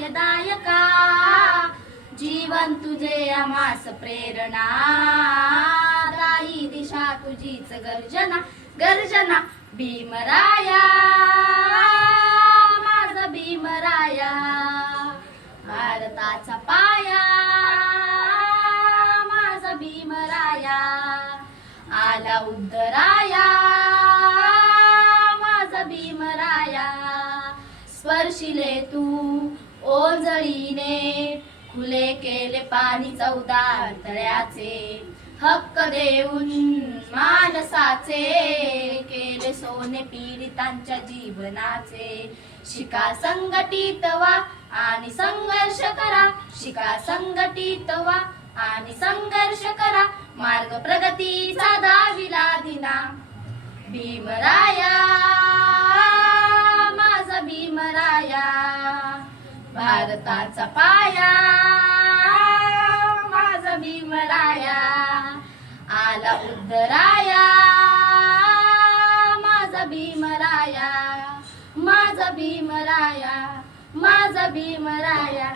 न्यायदायका, जीवन तुझे आम्हास प्रेरणा, दाई दिशा तुझीच गर्जना गर्जना. भीमराया माझा भीमराया, भारताचा पाया माझा भीमराया, आला उद्धराया माझा भीमराया. स्पर्शिले तू ओंजळीने, खुले केले पाणी 14 तळ्याचे, हक्क देऊन मानसाचे, केले सोने पीडितांच्या जीवनाचे. शिका संघटित व्हा आणि संघर्ष करा, शिका संघटित व्हा आणि संघर्ष करा, मार्ग प्रगतीचा दाविला दिना. भीमराया माझा भीमराया, भारताचा पाया माझा भीमराया, आला उद्धराया माझा भीमराया, माझा भीमराया, माझा भीमराया.